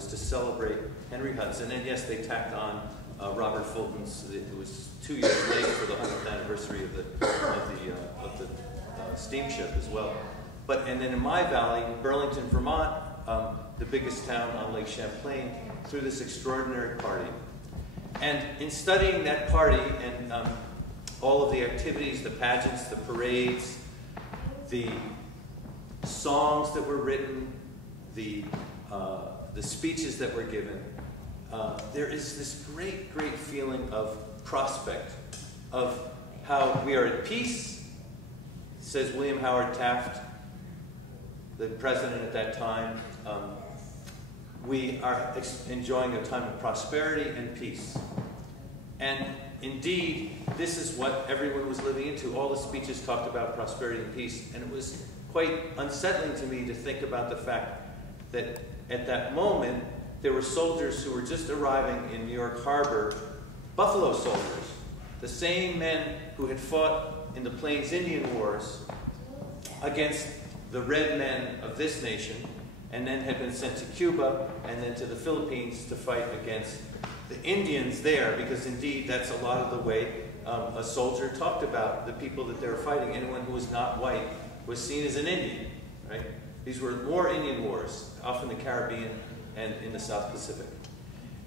was to celebrate Henry Hudson. And yes, they tacked on Robert Fulton's, it was 2 years late for the 100th anniversary of the steamship as well. And then in my valley, Burlington, Vermont, the biggest town on Lake Champlain, threw this extraordinary party. And in studying that party and all of the activities, the pageants, the parades, the songs that were written, the speeches that were given, there is this great, great feeling of prospect, of how we are at peace, says William Howard Taft, the president at that time. We are enjoying a time of prosperity and peace. And indeed, this is what everyone was living into. All the speeches talked about prosperity and peace, and it was quite unsettling to me to think about the fact that at that moment, there were soldiers who were just arriving in New York Harbor, Buffalo soldiers, the same men who had fought in the Plains Indian Wars against the red men of this nation, and then had been sent to Cuba and then to the Philippines to fight against the Indians there, because indeed that's a lot of the way a soldier talked about the people that they were fighting. Anyone who was not white was seen as an Indian, right? These were more Indian wars, often in the Caribbean and in the South Pacific.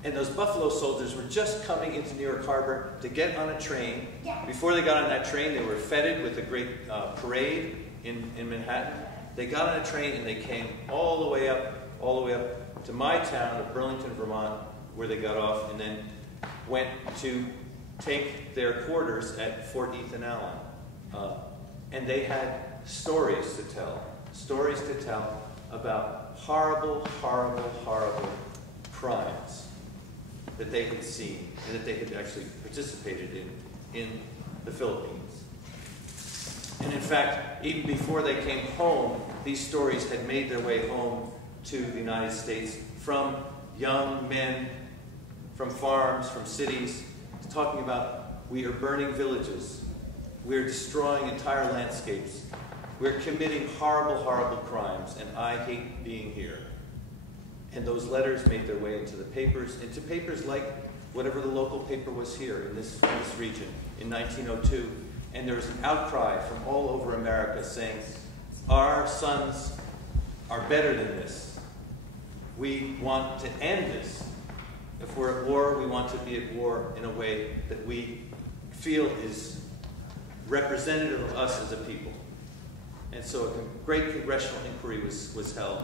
And those Buffalo soldiers were just coming into New York Harbor to get on a train. Before they got on that train, they were feted with a great parade in Manhattan. They got on a train and they came all the way up to my town of Burlington, Vermont, where they got off, and then went to take their quarters at Fort Ethan Allen. And they had stories to tell about horrible, horrible, horrible crimes that they had seen and that they had actually participated in the Philippines. And in fact, even before they came home, these stories had made their way home to the United States from young men, from farms, from cities, talking about, we are burning villages, we are destroying entire landscapes, we're committing horrible, horrible crimes, and I hate being here. And those letters made their way into the papers, into papers like whatever the local paper was here in this region in 1902. And there was an outcry from all over America saying, our sons are better than this. We want to end this. If we're at war, we want to be at war in a way that we feel is representative of us as a people. And so a great congressional inquiry was held.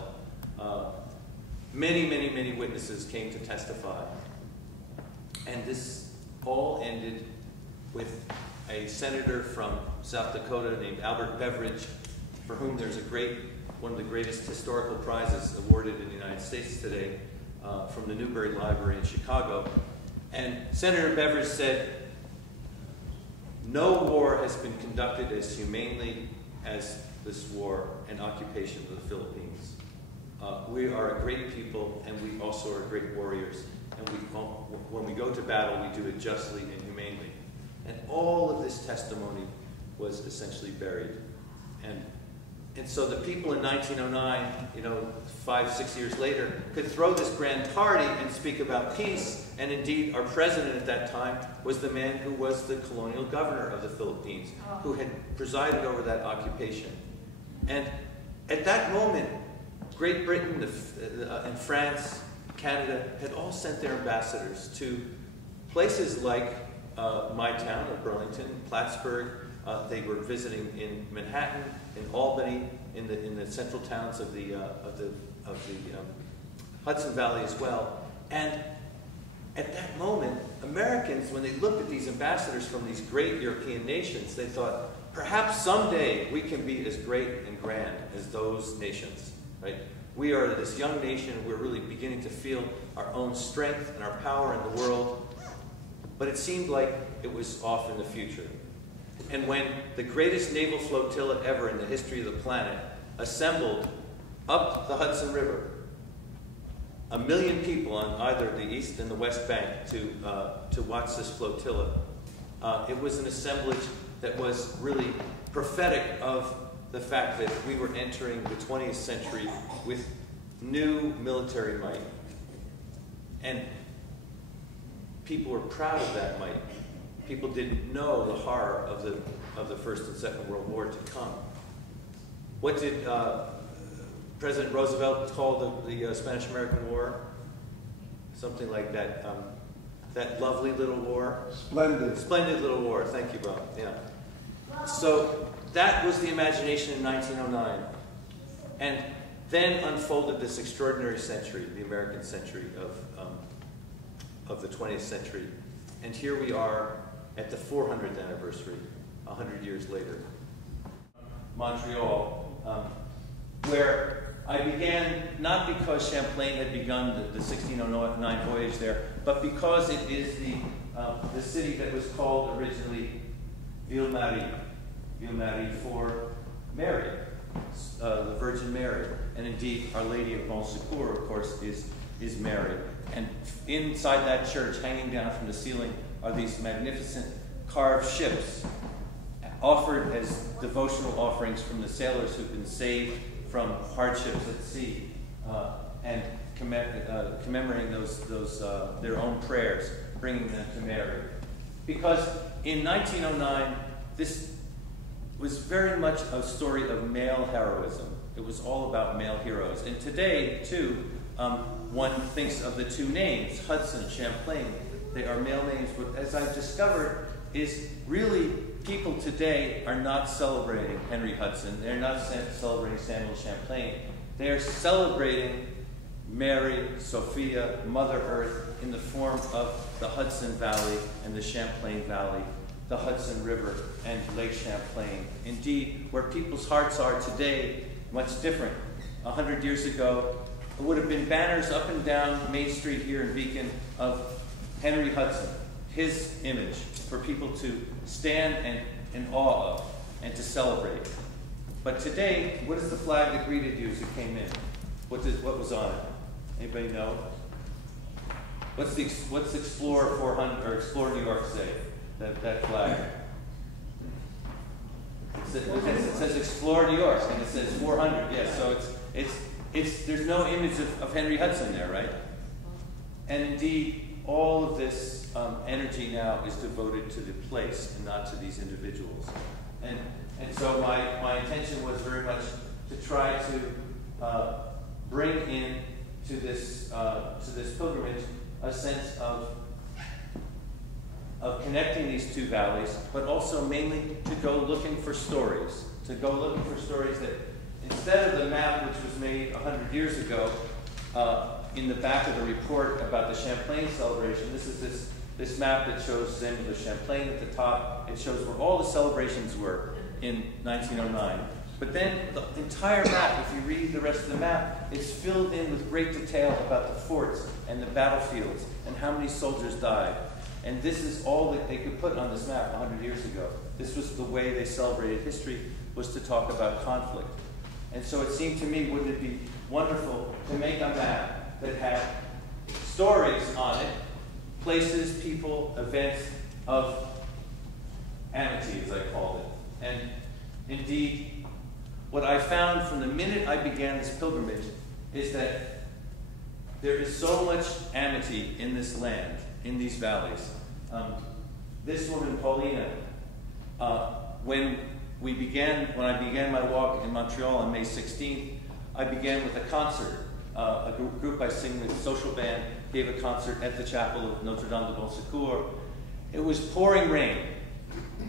Many, many, many witnesses came to testify. And this all ended with a senator from South Dakota named Albert Beveridge, for whom there's one of the greatest historical prizes awarded in the United States today, from the Newberry Library in Chicago. And Senator Beveridge said, no war has been conducted as humanely as this war and occupation of the Philippines. We are a great people, and we also are great warriors. And when we go to battle, we do it justly and humanely. And all of this testimony was essentially buried. And so the people in 1909, 5, 6 years later, could throw this grand party and speak about peace. And indeed, our president at that time was the man who was the colonial governor of the Philippines, who had presided over that occupation. And at that moment, Great Britain and France, Canada, had all sent their ambassadors to places like my town of Burlington, Plattsburgh. They were visiting in Manhattan, in Albany, in the central towns of the Hudson Valley as well. And at that moment, Americans, when they looked at these ambassadors from these great European nations, they thought, perhaps someday we can be as great and grand as those nations, right? We are this young nation, and we're really beginning to feel our own strength and our power in the world. But it seemed like it was off in the future. And when the greatest naval flotilla ever in the history of the planet assembled up the Hudson River, 1 million people on either the east and the west bank to watch this flotilla, it was an assemblage that was really prophetic of the fact that we were entering the 20th century with new military might, And people were proud of that might. People didn't know the horror of the First and Second World War to come. What did President Roosevelt call the Spanish-American War? Something like that. That lovely little war. Splendid. Splendid little war. Thank you, Bob. Yeah. So that was the imagination in 1909. And then unfolded this extraordinary century, the American century of the 20th century. And here we are at the 400th anniversary, 100 years later. Montreal, where I began not because Champlain had begun the 1609 voyage there, but because it is the city that was called originally Ville-Marie. Ville-Marie for Mary, the Virgin Mary. And indeed, Our Lady of Bon Secours, of course, is Mary. And inside that church, hanging down from the ceiling, are these magnificent carved ships offered as devotional offerings from the sailors who've been saved from hardships at sea, and commemorating those their own prayers, bringing them to Mary. Because in 1909, this was very much a story of male heroism. It was all about male heroes. And today, too, one thinks of the two names, Hudson, Champlain. They are male names, but as I've discovered, is really people today are not celebrating Henry Hudson. They're not celebrating Samuel Champlain. They are celebrating Mary, Sophia, Mother Earth in the form of the Hudson Valley and the Champlain Valley, the Hudson River and Lake Champlain. Indeed, where people's hearts are today, much different. 100 years ago, it would have been banners up and down Main Street here in Beacon of Henry Hudson, his image, for people to stand in awe of and to celebrate. But today, what is the flag that greeted you as you came in? What was on it? Anybody know? What's Explorer 400 or Explorer New York say? That flag. It says Explorer New York, and it says 400. Yes, so it's there's no image of Henry Hudson there, right? And indeed, all of this energy now is devoted to the place and not to these individuals. And so my intention was very much to try to bring in to this pilgrimage a sense of connecting these two valleys, but also mainly to go looking for stories. To go looking for stories that, instead of the map which was made 100 years ago, in the back of the report about the Champlain celebration, this is this map that shows Samuel Champlain at the top. It shows where all the celebrations were in 1909. But then the entire map, if you read the rest of the map, it's filled in with great detail about the forts and the battlefields and how many soldiers died. And this is all that they could put on this map 100 years ago. This was the way they celebrated history, was to talk about conflict. And so it seemed to me, wouldn't it be wonderful to make a map that had stories on it, places, people, events of amity, as I called it. And indeed, what I found from the minute I began this pilgrimage is that there is so much amity in this land, in these valleys. This woman, Paulina, when I began my walk in Montreal on May 16th, I began with a concert. A group I sing with, social band, gave a concert at the chapel of Notre Dame de Bon Secours. It was pouring rain,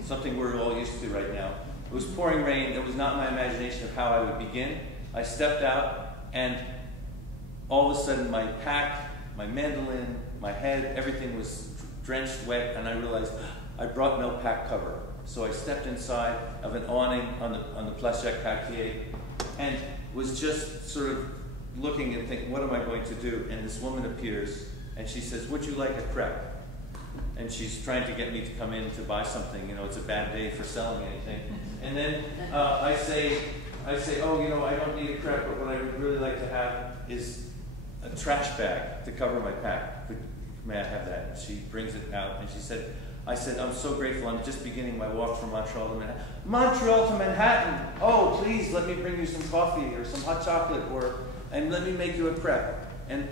something we're all used to right now. It was pouring rain. It was not my imagination of how I would begin. I stepped out, and all of a sudden my pack, my mandolin, my head, everything was drenched wet, and I realized I brought no pack cover. So I stepped inside of an awning on the Place Jacques-Cartier and was just sort of looking and thinking, what am I going to do? And this woman appears, and she says, would you like a crepe? And she's trying to get me to come in to buy something. You know, it's a bad day for selling anything. And then I say, oh, you know, I don't need a crepe, but what I would really like to have is a trash bag to cover my pack. May I have that? And she brings it out, and I said, I'm so grateful. I'm just beginning my walk from Montreal to Manhattan. Montreal to Manhattan! Oh, please, let me bring you some coffee or some hot chocolate, and let me make you a crepe. And